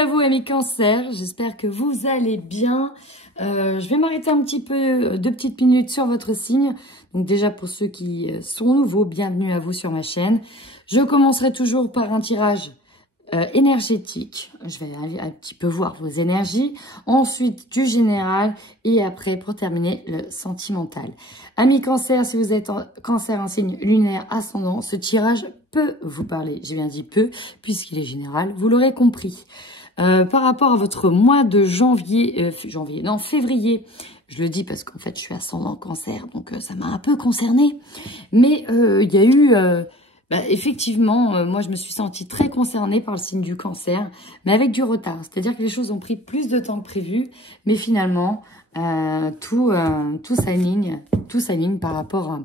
à vous amis Cancer, j'espère que vous allez bien. Je vais m'arrêter un petit peu, 2 petites minutes sur votre signe. Donc déjà pour ceux qui sont nouveaux, bienvenue à vous sur ma chaîne. Je commencerai toujours par un tirage énergétique. Je vais aller un petit peu voir vos énergies. Ensuite du général et après pour terminer le sentimental. Amis Cancer, si vous êtes en Cancer en signe lunaire ascendant, ce tirage peut vous parler. J'ai bien dit peu puisqu'il est général, vous l'aurez compris. Par rapport à votre mois de février, je le dis parce qu'en fait je suis ascendant Cancer, donc ça m'a un peu concernée. Mais il y a eu, effectivement, moi je me suis sentie très concernée par le signe du Cancer, mais avec du retard. C'est-à-dire que les choses ont pris plus de temps que prévu, mais finalement tout s'aligne par rapport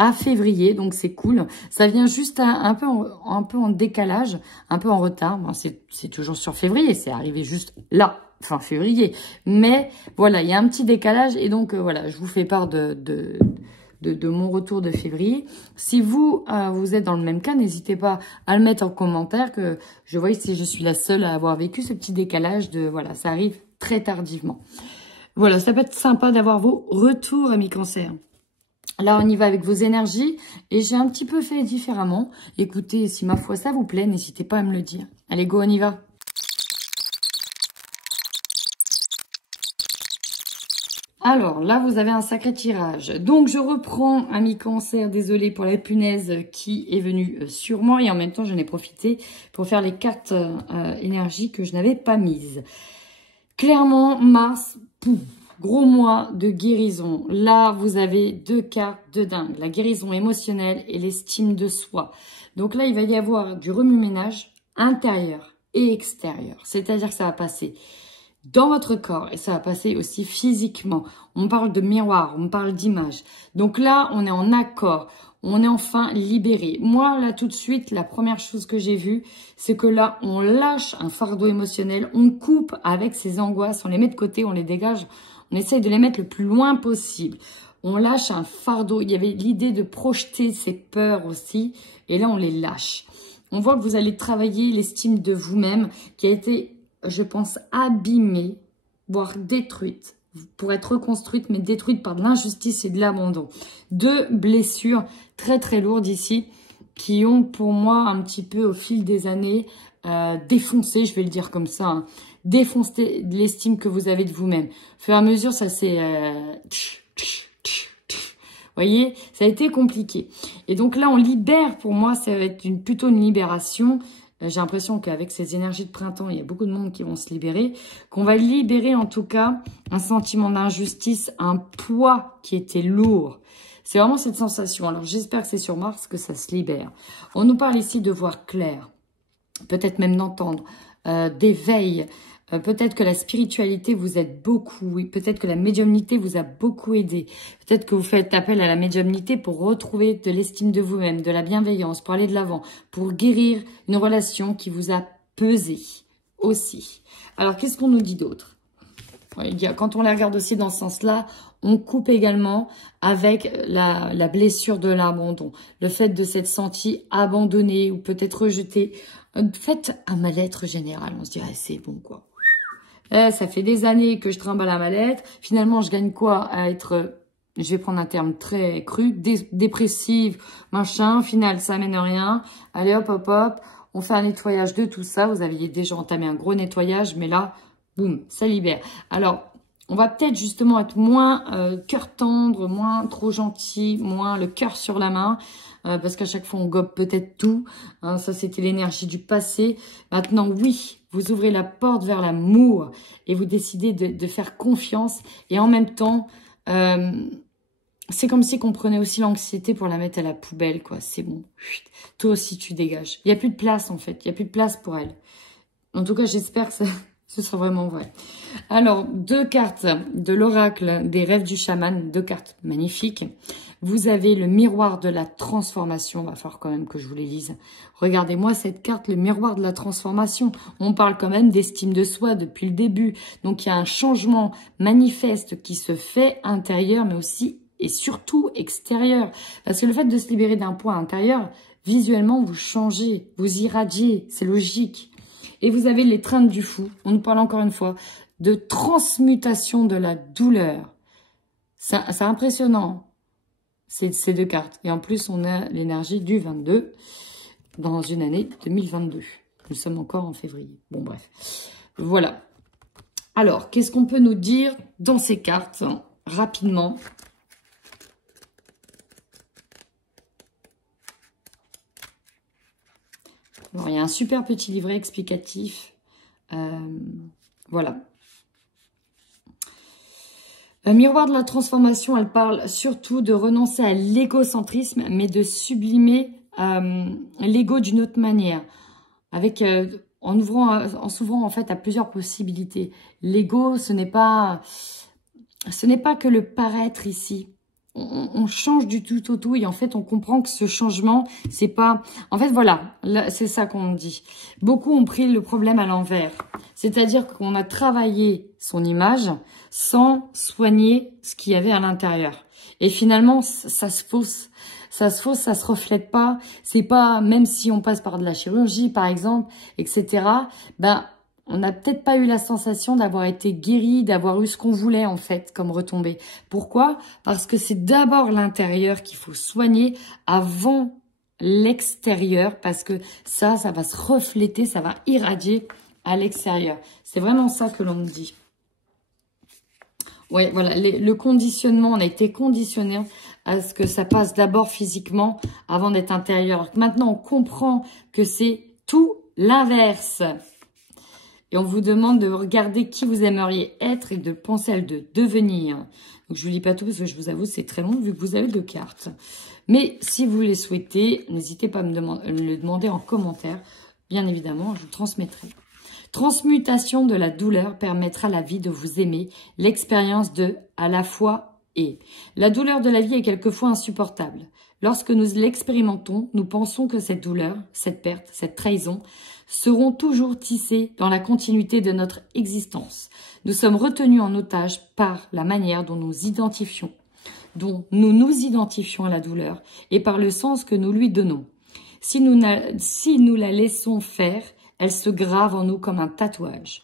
à février, donc c'est cool. Ça vient juste un peu en décalage, un peu en retard. Bon, c'est toujours sur février, c'est arrivé juste là, fin février. Mais voilà, il y a un petit décalage et donc voilà, je vous fais part de mon retour de février. Si vous êtes dans le même cas, n'hésitez pas à le mettre en commentaire que je vois si je suis la seule à avoir vécu ce petit décalage de voilà, ça arrive très tardivement. Voilà, ça peut être sympa d'avoir vos retours, amis Cancer. Là, on y va avec vos énergies et j'ai un petit peu fait différemment. Écoutez, si ma foi ça vous plaît, n'hésitez pas à me le dire. Allez, go, on y va. Alors, là, vous avez un sacré tirage. Donc, je reprends, amis Cancer, désolé pour la punaise qui est venue sur moi. Et en même temps, j'en ai profité pour faire les cartes énergie que je n'avais pas mises. Clairement, Mars, pouf. Gros mois de guérison. Là, vous avez 2 cartes de dingue. La guérison émotionnelle et l'estime de soi. Donc là, il va y avoir du remue-ménage intérieur et extérieur. C'est-à-dire que ça va passer dans votre corps et ça va passer aussi physiquement. On parle de miroir, on parle d'image. Donc là, on est en accord. On est enfin libéré. Moi, là, tout de suite, la première chose que j'ai vue, c'est que là, on lâche un fardeau émotionnel. On coupe avec ces angoisses. On les met de côté, on les dégage. On essaye de les mettre le plus loin possible. On lâche un fardeau. Il y avait l'idée de projeter ses peurs aussi. Et là, on les lâche. On voit que vous allez travailler l'estime de vous-même qui a été, je pense, abîmée, voire détruite. Pour être reconstruite, mais détruite par de l'injustice et de l'abandon. 2 blessures très très lourdes ici qui ont pour moi un petit peu au fil des années défoncé, je vais le dire comme ça, hein, défoncé l'estime que vous avez de vous-même. Au fur et à mesure, ça s'est... voyez, ça a été compliqué. Et donc là, on libère, pour moi, ça va être plutôt une libération. J'ai l'impression qu'avec ces énergies de printemps, il y a beaucoup de monde qui vont se libérer. Qu'on va libérer en tout cas un sentiment d'injustice, un poids qui était lourd. C'est vraiment cette sensation. Alors j'espère que c'est sur Mars que ça se libère. On nous parle ici de voir clair. Peut-être même d'entendre, d'éveil. Peut-être que la spiritualité vous aide beaucoup. Oui, peut-être que la médiumnité vous a beaucoup aidé. Peut-être que vous faites appel à la médiumnité pour retrouver de l'estime de vous-même, de la bienveillance, pour aller de l'avant, pour guérir une relation qui vous a pesé aussi. Alors, qu'est-ce qu'on nous dit d'autre? Quand on la regarde aussi dans ce sens-là, on coupe également avec la blessure de l'abandon. Le fait de s'être senti abandonné ou peut-être rejeté. Faites un mal-être général. On se dirait, c'est bon quoi. Ça fait des années que je trimballe la mallette. Finalement, je gagne quoi à être, je vais prendre un terme très cru, dépressive, machin. Au final, ça mène à rien. Allez, hop, hop, hop. On fait un nettoyage de tout ça. Vous aviez déjà entamé un gros nettoyage, mais là, boum, ça libère. Alors, on va peut-être justement être moins cœur tendre, moins trop gentil, moins le cœur sur la main. Parce qu'à chaque fois, on gobe peut-être tout. Hein, ça, c'était l'énergie du passé. Maintenant, oui, vous ouvrez la porte vers l'amour et vous décidez de faire confiance. Et en même temps, c'est comme si qu'on prenait aussi l'anxiété pour la mettre à la poubelle, quoi. C'est bon. Chut, toi aussi, tu dégages. Il n'y a plus de place, en fait. Il n'y a plus de place pour elle. En tout cas, j'espère que ce sera vraiment vrai. Alors, 2 cartes de l'oracle des rêves du chaman. 2 cartes magnifiques. Vous avez le miroir de la transformation. Va falloir quand même que je vous les lise. Regardez-moi cette carte, le miroir de la transformation. On parle quand même d'estime de soi depuis le début. Donc, il y a un changement manifeste qui se fait intérieur, mais aussi et surtout extérieur. Parce que le fait de se libérer d'un poids intérieur, visuellement, vous changez, vous irradiez. C'est logique. Et vous avez l'étreinte du fou. On nous parle encore une fois de transmutation de la douleur. C'est impressionnant, ces deux cartes. Et en plus, on a l'énergie du 22 dans une année 2022. Nous sommes encore en février. Bon, bref. Voilà. Alors, qu'est-ce qu'on peut nous dire dans ces cartes, hein, rapidement? Alors, il y a un super petit livret explicatif. Voilà. Le miroir de la transformation, elle parle surtout de renoncer à l'égocentrisme, mais de sublimer l'ego d'une autre manière, avec en s'ouvrant en fait à plusieurs possibilités. L'ego, ce n'est pas que le paraître ici. On change du tout au tout et en fait on comprend que ce changement c'est pas, en fait voilà, c'est ça qu'on dit. Beaucoup ont pris le problème à l'envers, c'est-à-dire qu'on a travaillé son image sans soigner ce qu'il y avait à l'intérieur et finalement ça se fausse, ça se reflète pas. C'est pas, même si on passe par de la chirurgie par exemple, etc., ben on n'a peut-être pas eu la sensation d'avoir été guéri, d'avoir eu ce qu'on voulait en fait comme retombée. Pourquoi? Parce que c'est d'abord l'intérieur qu'il faut soigner avant l'extérieur, parce que ça va se refléter, ça va irradier à l'extérieur. C'est vraiment ça que l'on me dit. Ouais, voilà, le conditionnement, on a été conditionné à ce que ça passe d'abord physiquement avant d'être intérieur. Alors que maintenant, on comprend que c'est tout l'inverse. Et on vous demande de regarder qui vous aimeriez être et de penser à le devenir. Donc, je ne vous lis pas tout parce que je vous avoue, c'est très long vu que vous avez 2 cartes. Mais si vous les souhaitez, n'hésitez pas à me le demander en commentaire. Bien évidemment, je vous transmettrai. Transmutation de la douleur permettra à la vie de vous aimer. L'expérience de à la fois et. La douleur de la vie est quelquefois insupportable. Lorsque nous l'expérimentons, nous pensons que cette douleur, cette perte, cette trahison seront toujours tissées dans la continuité de notre existence. Nous sommes retenus en otage par la manière dont nous nous identifions à la douleur et par le sens que nous lui donnons. Si nous la laissons faire, elle se grave en nous comme un tatouage.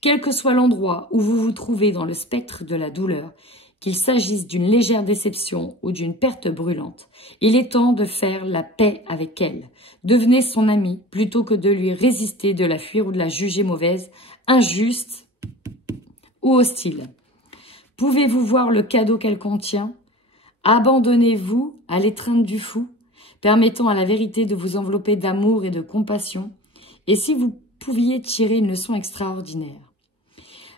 Quel que soit l'endroit où vous vous trouvez dans le spectre de la douleur, qu'il s'agisse d'une légère déception ou d'une perte brûlante, il est temps de faire la paix avec elle. Devenez son ami plutôt que de lui résister, de la fuir ou de la juger mauvaise, injuste ou hostile. Pouvez-vous voir le cadeau qu'elle contient? Abandonnez-vous à l'étreinte du fou, permettant à la vérité de vous envelopper d'amour et de compassion. Et si vous pouviez tirer une leçon extraordinaire,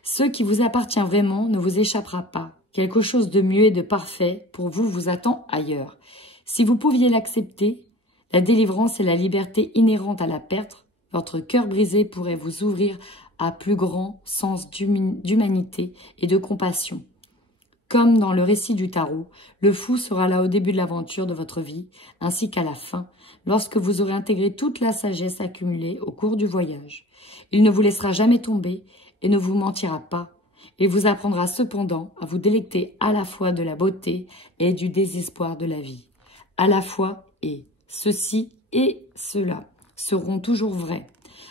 ce qui vous appartient vraiment ne vous échappera pas. Quelque chose de mieux et de parfait pour vous vous attend ailleurs. Si vous pouviez l'accepter, la délivrance et la liberté inhérente à la perte, votre cœur brisé pourrait vous ouvrir à plus grand sens d'humanité et de compassion. Comme dans le récit du tarot, le fou sera là au début de l'aventure de votre vie, ainsi qu'à la fin, lorsque vous aurez intégré toute la sagesse accumulée au cours du voyage. Il ne vous laissera jamais tomber et ne vous mentira pas. Il vous apprendra cependant à vous délecter à la fois de la beauté et du désespoir de la vie. À la fois et ceci et cela seront toujours vrais.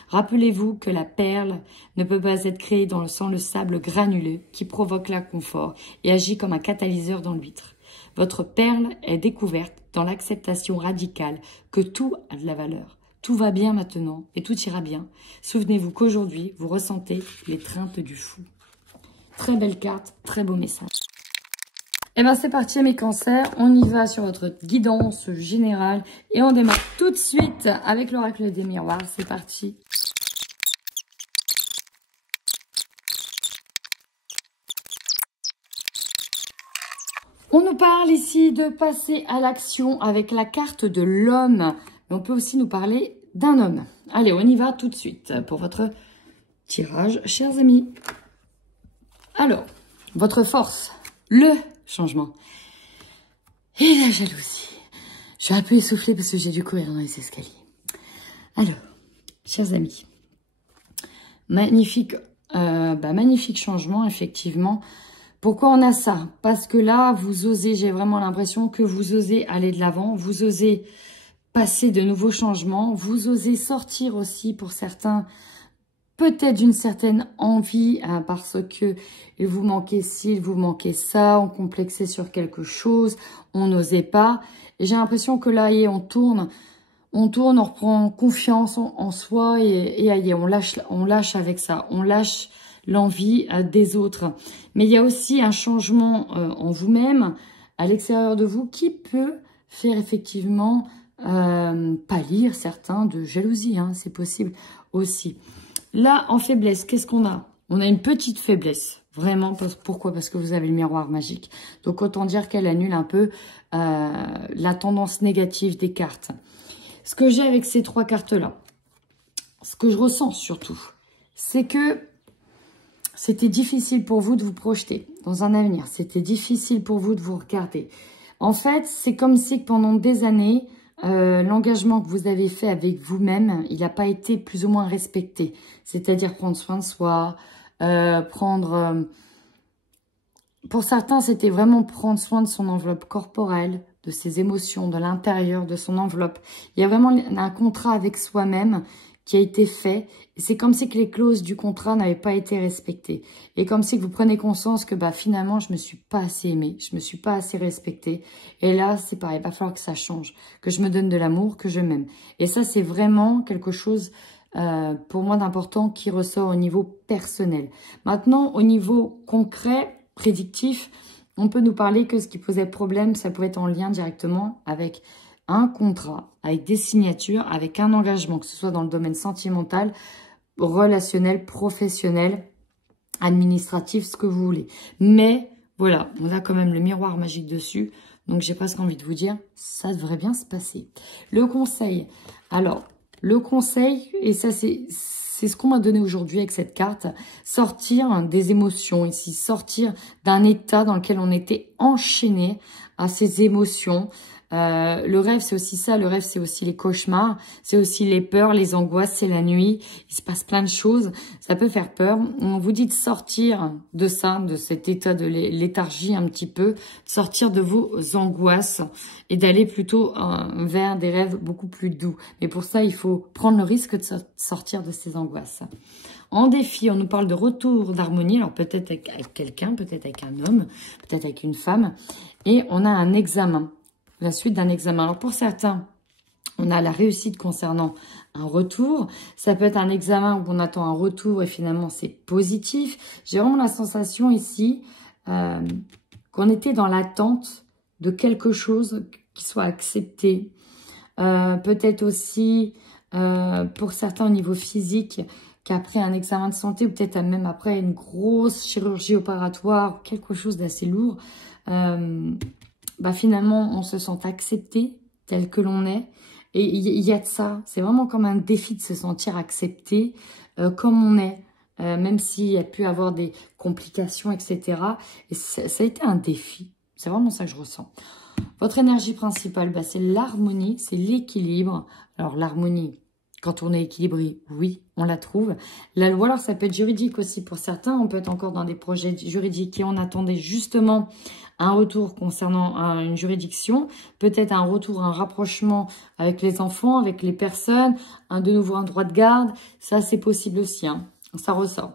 Rappelez-vous que la perle ne peut pas être créée sans le sable granuleux qui provoque l'inconfort et agit comme un catalyseur dans l'huître. Votre perle est découverte dans l'acceptation radicale que tout a de la valeur. Tout va bien maintenant et tout ira bien. Souvenez-vous qu'aujourd'hui, vous ressentez l'étreinte du fou. Très belle carte, très beau message. Et bien c'est parti mes cancers, on y va sur votre guidance générale et on démarre tout de suite avec l'oracle des miroirs, c'est parti. On nous parle ici de passer à l'action avec la carte de l'homme, mais on peut aussi nous parler d'un homme. Allez, on y va tout de suite pour votre tirage, chers amis. Alors, votre force, le changement et la jalousie. Je suis un peu essoufflée parce que j'ai dû courir dans les escaliers. Alors, chers amis, magnifique changement, effectivement. Pourquoi on a ça? Parce que là, vous osez, j'ai vraiment l'impression que vous osez aller de l'avant, vous osez passer de nouveaux changements, vous osez sortir aussi pour certains peut-être d'une certaine envie, hein, parce que il vous manquait ci, il vous manquait ça, on complexait sur quelque chose, on n'osait pas. Et j'ai l'impression que là, on tourne, on reprend confiance en soi et allez, on lâche avec ça, on lâche l'envie des autres. Mais il y a aussi un changement en vous-même, à l'extérieur de vous, qui peut faire effectivement pâlir certains de jalousie, hein, c'est possible aussi. Là, en faiblesse, qu'est-ce qu'on a? On a une petite faiblesse, vraiment. Pourquoi? Parce que vous avez le miroir magique. Donc, autant dire qu'elle annule un peu la tendance négative des cartes. Ce que j'ai avec ces 3 cartes-là, ce que je ressens surtout, c'est que c'était difficile pour vous de vous projeter dans un avenir. C'était difficile pour vous de vous regarder. En fait, c'est comme si pendant des années, l'engagement que vous avez fait avec vous-même, il n'a pas été plus ou moins respecté. C'est-à-dire prendre soin de soi, pour certains, c'était vraiment prendre soin de son enveloppe corporelle, de ses émotions, de l'intérieur de son enveloppe. Il y a vraiment un contrat avec soi-même qui a été fait. Et c'est comme si que les clauses du contrat n'avaient pas été respectées. Et comme si que vous prenez conscience que finalement, je me suis pas assez aimée, je me suis pas assez respectée. Et là, c'est pareil, il va falloir que ça change, que je me donne de l'amour, que je m'aime. Et ça, c'est vraiment quelque chose pour moi d'important qui ressort au niveau personnel. Maintenant, au niveau concret, prédictif, on peut nous parler que ce qui posait problème, ça pouvait être en lien directement avec un contrat, avec des signatures, avec un engagement, que ce soit dans le domaine sentimental, relationnel, professionnel, administratif, ce que vous voulez. Mais voilà, on a quand même le miroir magique dessus, donc j'ai presque envie de vous dire, ça devrait bien se passer. Le conseil, alors, le conseil, et ça c'est ce qu'on m'a donné aujourd'hui avec cette carte, sortir des émotions ici, sortir d'un état dans lequel on était enchaîné à ces émotions. Le rêve, c'est aussi ça. Le rêve, c'est aussi les cauchemars. C'est aussi les peurs, les angoisses. C'est la nuit. Il se passe plein de choses. Ça peut faire peur. On vous dit de sortir de ça, de cet état de léthargie un petit peu, de sortir de vos angoisses et d'aller plutôt vers des rêves beaucoup plus doux. Mais pour ça, il faut prendre le risque de sortir de ces angoisses. En défi, on nous parle de retour d'harmonie. Alors peut-être avec quelqu'un, peut-être avec un homme, peut-être avec une femme. Et on a un examen. La suite d'un examen. Alors pour certains, on a la réussite concernant un retour. Ça peut être un examen où on attend un retour et finalement c'est positif. J'ai vraiment la sensation ici qu'on était dans l'attente de quelque chose qui soit accepté. Peut-être aussi pour certains au niveau physique, qu'après un examen de santé ou peut-être même après une grosse chirurgie opératoire, quelque chose d'assez lourd, finalement, on se sent accepté tel que l'on est. Et il y a de ça. C'est vraiment comme un défi de se sentir accepté comme on est. Même s'il y a pu avoir des complications, etc. Et ça a été un défi. C'est vraiment ça que je ressens. Votre énergie principale, c'est l'harmonie, c'est l'équilibre. Alors l'harmonie, quand on est équilibré, oui, on la trouve. La loi, alors ça peut être juridique aussi pour certains. On peut être encore dans des projets juridiques et on attendait justement un retour concernant une juridiction, peut-être un retour, un rapprochement avec les enfants, avec les personnes, de nouveau un droit de garde. Ça, c'est possible aussi, hein. Ça ressort.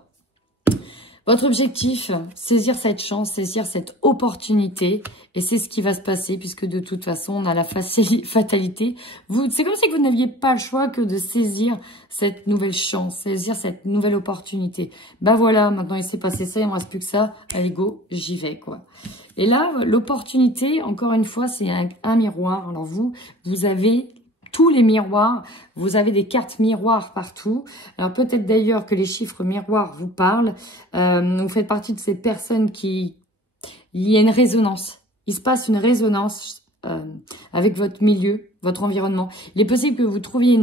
Votre objectif, saisir cette chance, saisir cette opportunité. Et c'est ce qui va se passer puisque de toute façon, on a la fatalité. C'est comme si vous n'aviez pas le choix que de saisir cette nouvelle chance, saisir cette nouvelle opportunité. Voilà, maintenant il s'est passé ça, il ne me reste plus que ça. Allez, go, j'y vais, quoi. Et là, l'opportunité, encore une fois, c'est un miroir. Alors vous avez tous les miroirs, vous avez des cartes miroirs partout. Alors peut-être d'ailleurs que les chiffres miroirs vous parlent. Vous faites partie de ces personnes qui... Il y a une résonance. Il se passe une résonance avec votre milieu, votre environnement. Il est possible que vous trouviez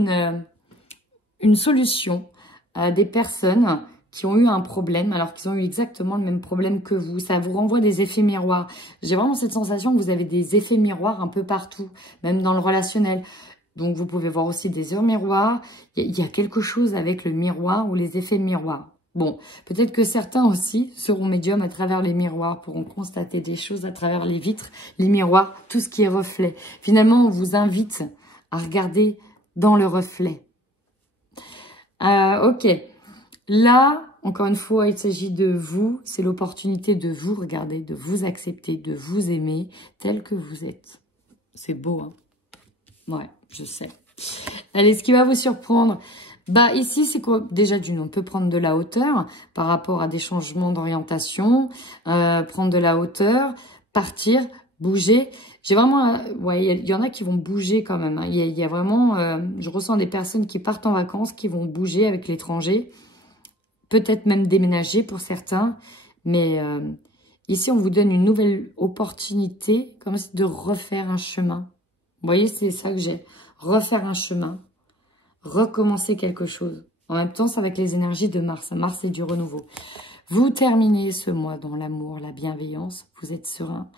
une solution à des personnes qui ont eu un problème, alors qu'ils ont eu exactement le même problème que vous. Ça vous renvoie des effets miroirs. J'ai vraiment cette sensation que vous avez des effets miroirs un peu partout, même dans le relationnel. Donc, vous pouvez voir aussi des heures miroirs. Il y a quelque chose avec le miroir ou les effets miroirs. Bon, peut-être que certains aussi seront médiums à travers les miroirs, pourront constater des choses à travers les vitres, les miroirs, tout ce qui est reflet. Finalement, on vous invite à regarder dans le reflet. Ok. Là, encore une fois, il s'agit de vous. C'est l'opportunité de vous regarder, de vous accepter, de vous aimer tel que vous êtes. C'est beau, hein? Ouais, je sais. Allez, ce qui va vous surprendre, bah ici, c'est quoi? Déjà, on peut prendre de la hauteur par rapport à des changements d'orientation, prendre de la hauteur, partir, bouger. J'ai vraiment, ouais, il y en a qui vont bouger quand même, hein. Il y a vraiment, je ressens des personnes qui partent en vacances, qui vont bouger avec l'étranger, peut-être même déménager pour certains, mais ici, on vous donne une nouvelle opportunité, comme ça, de refaire un chemin. Vous voyez, c'est ça que j'ai. Refaire un chemin, recommencer quelque chose. En même temps, c'est avec les énergies de Mars. Mars, c'est du renouveau. Vous terminez ce mois dans l'amour, la bienveillance. Vous êtes serein.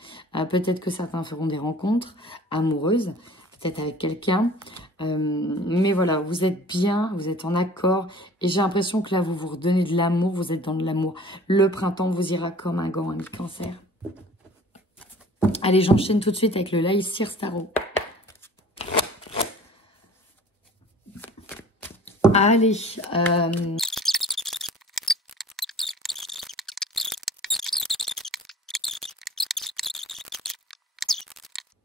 Peut-être que certains feront des rencontres amoureuses, peut-être avec quelqu'un. Mais voilà, vous êtes bien, vous êtes en accord. Et j'ai l'impression que là, vous vous redonnez de l'amour. Vous êtes dans de l'amour. Le printemps vous ira comme un gant, ami Cancer. Allez, j'enchaîne tout de suite avec le Lycir Tarot. Allez,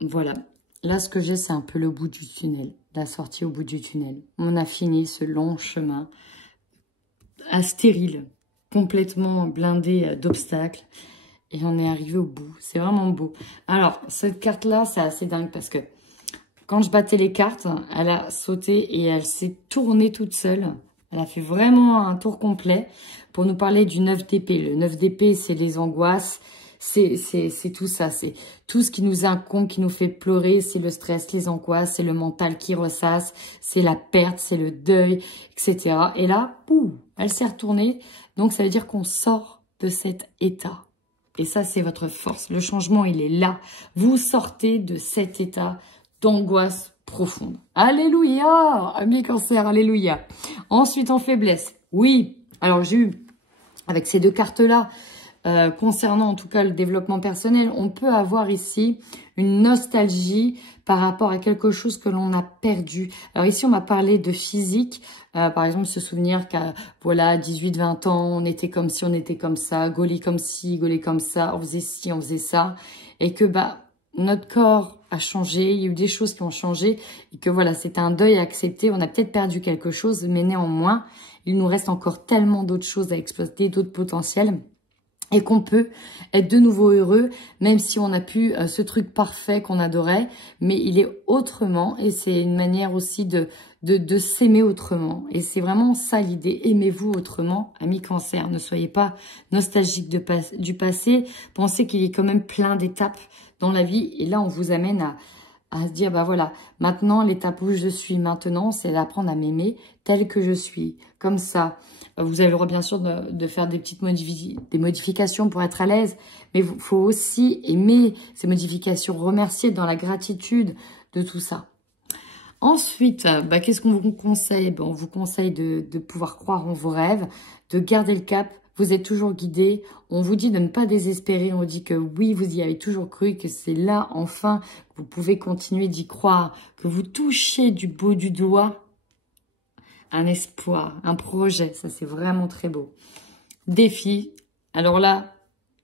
voilà. Là, ce que j'ai, c'est un peu le bout du tunnel, la sortie au bout du tunnel. On a fini ce long chemin stérile, complètement blindé d'obstacles. Et on est arrivé au bout. C'est vraiment beau. Alors, cette carte-là, c'est assez dingue parce que quand je battais les cartes, elle a sauté et elle s'est tournée toute seule. Elle a fait vraiment un tour complet pour nous parler du 9 d'épée. Le 9 d'épée, c'est les angoisses, c'est tout ça. C'est tout ce qui nous incombe, qui nous fait pleurer. C'est le stress, les angoisses, c'est le mental qui ressasse, c'est la perte, c'est le deuil, etc. Et là, pouf, elle s'est retournée. Donc, ça veut dire qu'on sort de cet état. Et ça, c'est votre force. Le changement, il est là. Vous sortez de cet état d'angoisse profonde. Alléluia, amis Cancer, alléluia. Ensuite, en faiblesse. Oui, alors j'ai eu, avec ces deux cartes-là, concernant en tout cas le développement personnel, on peut avoir ici une nostalgie par rapport à quelque chose que l'on a perdu. Alors ici, on m'a parlé de physique. Par exemple, se souvenir qu'à voilà, 18-20 ans, on était comme ci, on était comme ça, gaulé comme ci, gaulé comme ça, on faisait ci, on faisait ça. Et que bah notre corps a changé, il y a eu des choses qui ont changé et que voilà, c'était un deuil à accepter. On a peut-être perdu quelque chose, mais néanmoins, il nous reste encore tellement d'autres choses à exploiter, d'autres potentiels. Et qu'on peut être de nouveau heureux, même si on a pu ce truc parfait qu'on adorait, mais il est autrement, et c'est une manière aussi de s'aimer autrement. Et c'est vraiment ça l'idée, aimez-vous autrement, amis Cancer. Ne soyez pas nostalgiques du passé, pensez qu'il y a quand même plein d'étapes dans la vie, et là on vous amène à se dire, bah voilà, maintenant l'étape où je suis maintenant, c'est d'apprendre à m'aimer tel que je suis, comme ça. Vous avez le droit bien sûr de faire des petites modifications pour être à l'aise, mais il faut aussi aimer ces modifications, remercier dans la gratitude de tout ça. Ensuite, bah, qu'est-ce qu'on vous conseille? On vous conseille de pouvoir croire en vos rêves, de garder le cap. Vous êtes toujours guidé. On vous dit de ne pas désespérer. On vous dit que oui, vous y avez toujours cru, que c'est là, enfin, que vous pouvez continuer d'y croire, que vous touchez du bout du doigt un espoir, un projet. Ça, c'est vraiment très beau. Défi. Alors là,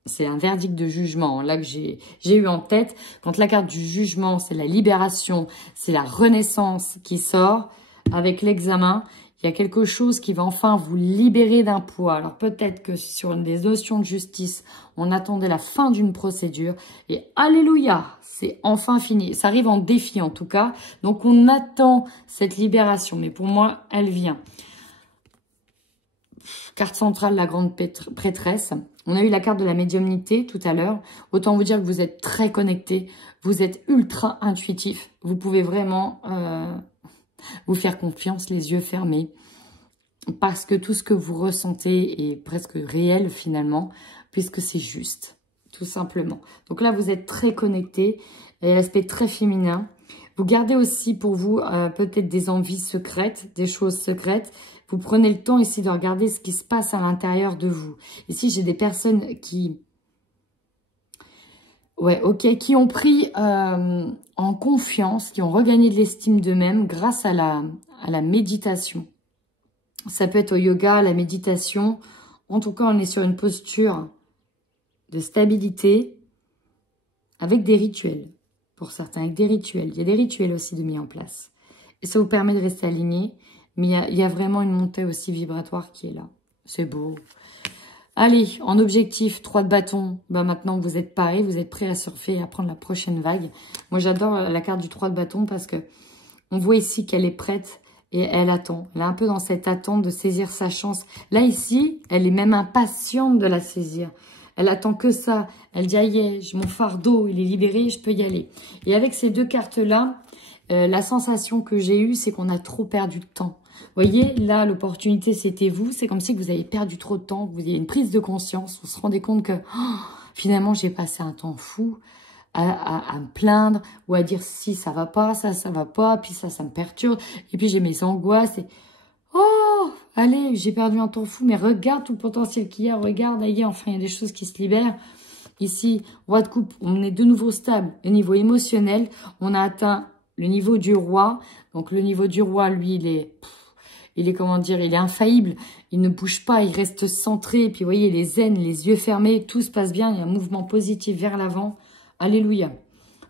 c'est un verdict de jugement, là que j'ai eu en tête. Quand la carte du jugement, c'est la libération, c'est la renaissance qui sort avec l'examen. Il y a quelque chose qui va enfin vous libérer d'un poids. Alors peut-être que sur des notions de justice, on attendait la fin d'une procédure. Et alléluia, c'est enfin fini. Ça arrive en défi en tout cas. Donc on attend cette libération. Mais pour moi, elle vient. Carte centrale, la grande prêtresse. On a eu la carte de la médiumnité tout à l'heure. Autant vous dire que vous êtes très connecté. Vous êtes ultra intuitif. Vous pouvez vraiment vous faire confiance, les yeux fermés. Parce que tout ce que vous ressentez est presque réel finalement. Puisque c'est juste, tout simplement. Donc là, vous êtes très connecté. Il y a l'aspect très féminin. Vous gardez aussi pour vous peut-être des envies secrètes, des choses secrètes. Vous prenez le temps ici de regarder ce qui se passe à l'intérieur de vous. Ici, j'ai des personnes qui... Ouais, ok, qui ont pris en confiance, qui ont regagné de l'estime d'eux-mêmes grâce à la méditation. Ça peut être au yoga, à la méditation. En tout cas, on est sur une posture de stabilité avec des rituels. Pour certains, avec des rituels. Il y a des rituels aussi de mis en place. Et ça vous permet de rester aligné. Mais il y a vraiment une montée aussi vibratoire qui est là. C'est beau. Allez, en objectif, 3 de bâton. Ben maintenant, vous êtes parés, vous êtes prêts à surfer et à prendre la prochaine vague. Moi, j'adore la carte du 3 de bâton parce que on voit ici qu'elle est prête et elle attend. Elle est un peu dans cette attente de saisir sa chance. Là, ici, elle est même impatiente de la saisir. Elle attend que ça. Elle dit, aïe, mon fardeau, il est libéré, je peux y aller. Et avec ces 2 cartes-là, la sensation que j'ai eue, c'est qu'on a trop perdu de temps. Vous voyez, là, l'opportunité, c'était vous. C'est comme si vous avez perdu trop de temps. Vous avez une prise de conscience. Vous se rendez compte que, finalement, j'ai passé un temps fou à me plaindre ou à dire si ça va pas, ça va pas, puis ça me perturbe. Et puis, j'ai mes angoisses. Et, oh, allez, j'ai perdu un temps fou, mais regarde tout le potentiel qu'il y a. Regarde, aïe, enfin, il y a des choses qui se libèrent. Ici, roi de coupe, on est de nouveau stable. Au niveau émotionnel, on a atteint le niveau du roi. Donc, le niveau du roi, lui, il est, comment dire, il est infaillible. Il ne bouge pas, il reste centré. Puis, vous voyez, les zen, les yeux fermés, tout se passe bien. Il y a un mouvement positif vers l'avant. Alléluia.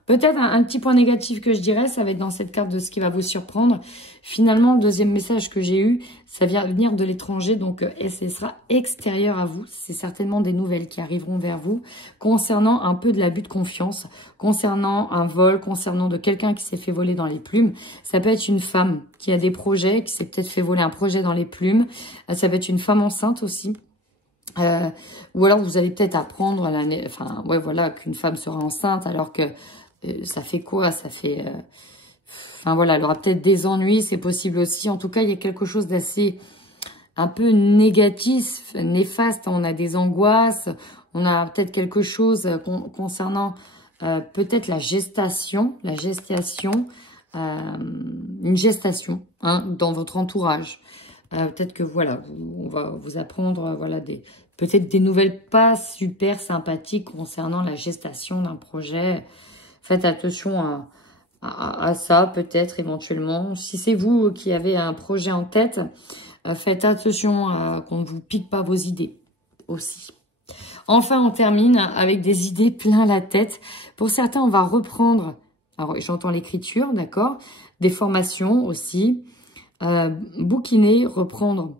Peut-être un petit point négatif que je dirais, ça va être dans cette carte de ce qui va vous surprendre. Finalement, le deuxième message que j'ai eu, ça vient venir de l'étranger, donc et ce sera extérieur à vous. C'est certainement des nouvelles qui arriveront vers vous concernant un peu de l'abus de confiance, concernant un vol, concernant de quelqu'un qui s'est fait voler dans les plumes. Ça peut être une femme qui a des projets, qui s'est peut-être fait voler un projet dans les plumes. Ça peut être une femme enceinte aussi. Ou alors vous allez peut-être apprendre, enfin ouais voilà, qu'une femme sera enceinte alors que ça fait quoi? Ça fait... Enfin voilà, elle aura peut-être des ennuis, c'est possible aussi. En tout cas, il y a quelque chose d'assez un peu négatif, néfaste. On a des angoisses, on a peut-être quelque chose concernant peut-être la gestation, une gestation dans votre entourage. Peut-être que voilà, on va vous apprendre voilà peut-être des nouvelles pas super sympathiques concernant la gestation d'un projet. Faites attention à ça, peut-être éventuellement. Si c'est vous qui avez un projet en tête, faites attention qu'on ne vous pique pas vos idées aussi. Enfin, on termine avec des idées plein la tête. Pour certains, on va reprendre, alors j'entends l'écriture, d'accord, des formations aussi, bouquiner, reprendre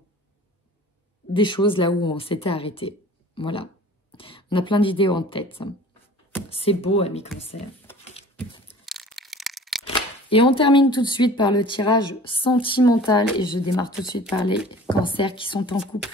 des choses là où on s'était arrêté. Voilà. On a plein d'idées en tête. C'est beau, amis Cancer. Et on termine tout de suite par le tirage sentimental. Et je démarre tout de suite par les cancers qui sont en couple.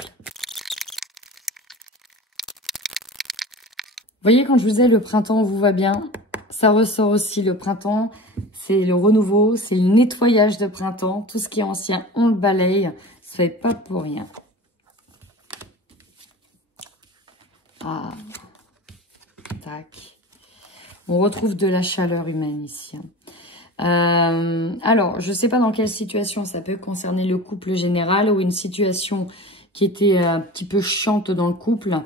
Vous voyez, quand je vous disais le printemps vous va bien, ça ressort aussi le printemps. C'est le renouveau, c'est le nettoyage de printemps. Tout ce qui est ancien, on le balaye. Ça fait pas pour rien. Ah, tac. On retrouve de la chaleur humaine ici. Alors, je ne sais pas dans quelle situation ça peut concerner le couple général ou une situation qui était un petit peu chiante dans le couple.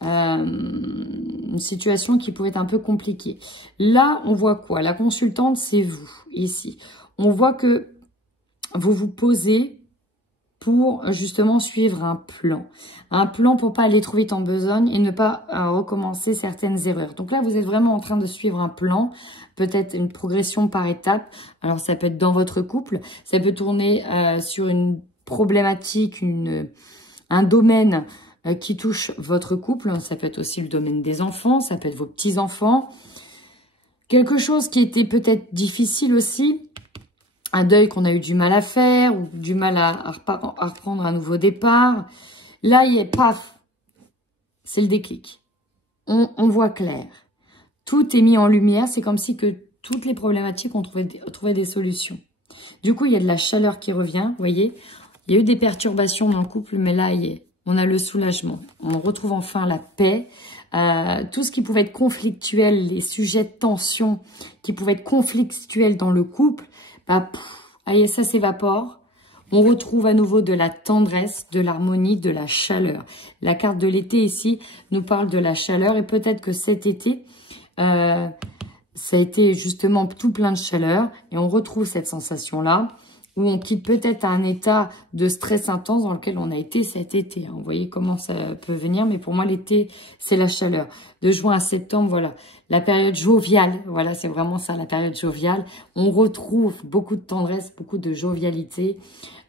Une situation qui pouvait être un peu compliquée. Là, on voit quoi? La consultante, c'est vous, ici. On voit que vous vous posez pour justement suivre un plan. Un plan pour pas aller trop vite en besogne et ne pas recommencer certaines erreurs. Donc là, vous êtes vraiment en train de suivre un plan, peut-être une progression par étapes. Alors, ça peut être dans votre couple, ça peut tourner sur une problématique, un domaine qui touche votre couple. Ça peut être aussi le domaine des enfants, ça peut être vos petits-enfants. Quelque chose qui était peut-être difficile aussi, un deuil qu'on a eu du mal à faire ou du mal à reprendre un nouveau départ. Là, il est paf, c'est le déclic. On voit clair. Tout est mis en lumière. C'est comme si que toutes les problématiques ont trouvé des solutions. Du coup, il y a de la chaleur qui revient. Vous voyez, il y a eu des perturbations dans le couple, mais là, on a le soulagement. On retrouve enfin la paix. Tout ce qui pouvait être conflictuel, les sujets de tension qui pouvaient être conflictuels dans le couple, allez, ça s'évapore. On retrouve à nouveau de la tendresse, de l'harmonie, de la chaleur. La carte de l'été ici nous parle de la chaleur et peut-être que cet été, ça a été justement tout plein de chaleur et on retrouve cette sensation-là. où on quitte peut-être un état de stress intense dans lequel on a été cet été. Hein. Vous voyez comment ça peut venir, mais pour moi, l'été, c'est la chaleur. De juin à septembre, voilà, la période joviale, voilà, c'est vraiment ça, la période joviale. On retrouve beaucoup de tendresse, beaucoup de jovialité,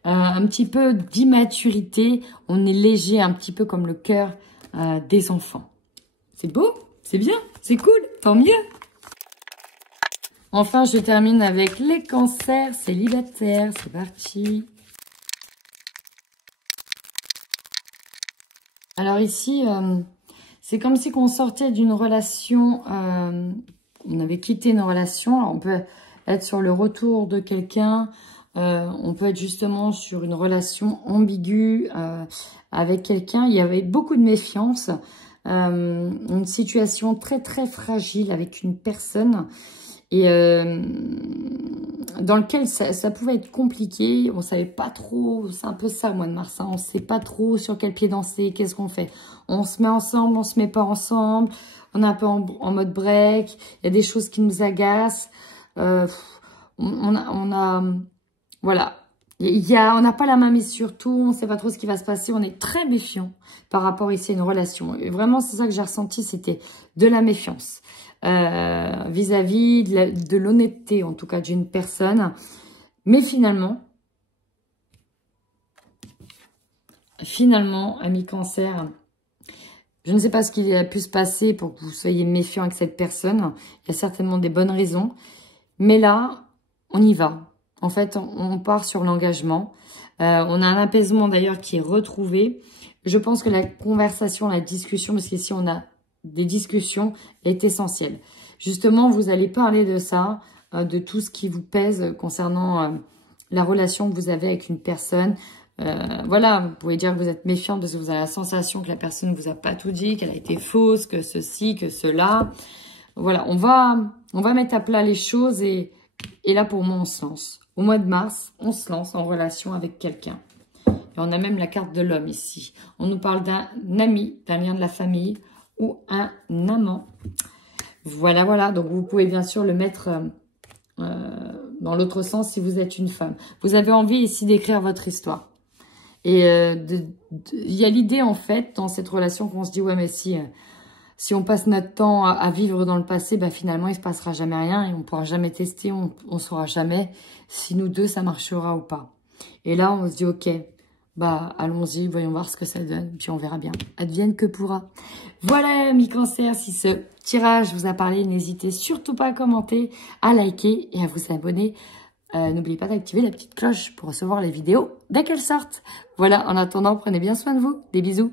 un petit peu d'immaturité. On est léger, un petit peu comme le cœur des enfants. C'est beau, c'est bien, c'est cool, tant mieux. Enfin, je termine avec les cancers célibataires. C'est parti. Alors ici, c'est comme si on sortait d'une relation, on avait quitté une relation. Alors, on peut être sur le retour de quelqu'un, on peut être justement sur une relation ambiguë avec quelqu'un. Il y avait beaucoup de méfiance, une situation très très fragile avec une personne. Et dans lequel ça pouvait être compliqué, on savait pas trop, c'est un peu ça au mois de mars, hein, on sait pas trop sur quel pied danser, qu'est-ce qu'on fait. On se met ensemble, on se met pas ensemble, on est un peu en mode break, il y a des choses qui nous agacent, voilà, on n'a pas la main mise sur tout, on sait pas trop ce qui va se passer, on est très méfiant par rapport ici à une relation. Et vraiment, c'est ça que j'ai ressenti, c'était de la méfiance. Vis-à-vis de l'honnêteté, en tout cas, d'une personne. Mais finalement, ami cancer, je ne sais pas ce qu'il a pu se passer pour que vous soyez méfiant avec cette personne. Il y a certainement des bonnes raisons. Mais là, on y va. En fait, on part sur l'engagement. On a un apaisement d'ailleurs qui est retrouvé. Je pense que la conversation, la discussion, parce qu'ici on a des discussions, est essentielle. Justement, vous allez parler de ça, de tout ce qui vous pèse concernant la relation que vous avez avec une personne. Voilà, vous pouvez dire que vous êtes méfiant parce que vous avez la sensation que la personne ne vous a pas tout dit, qu'elle a été fausse, que ceci, que cela. Voilà, on va mettre à plat les choses et là, pour moi, on se lance. Au mois de mars, on se lance en relation avec quelqu'un. Et on a même la carte de l'homme ici. On nous parle d'un ami, d'un lien de la famille ou un amant. Voilà, voilà. Donc, vous pouvez bien sûr le mettre dans l'autre sens si vous êtes une femme. Vous avez envie ici d'écrire votre histoire. Et il y a l'idée, en fait, dans cette relation qu'on se dit, ouais, mais si on passe notre temps à vivre dans le passé, bah, finalement, il ne se passera jamais rien et on ne pourra jamais tester, on ne saura jamais si nous deux, ça marchera ou pas. Et là, on se dit, ok, bah, allons-y, voyons voir ce que ça donne, puis on verra bien. Advienne que pourra. Voilà, mes cancers, si ce tirage vous a parlé, n'hésitez surtout pas à commenter, à liker et à vous abonner. N'oubliez pas d'activer la petite cloche pour recevoir les vidéos dès qu'elles sortent. Voilà, en attendant, prenez bien soin de vous. Des bisous.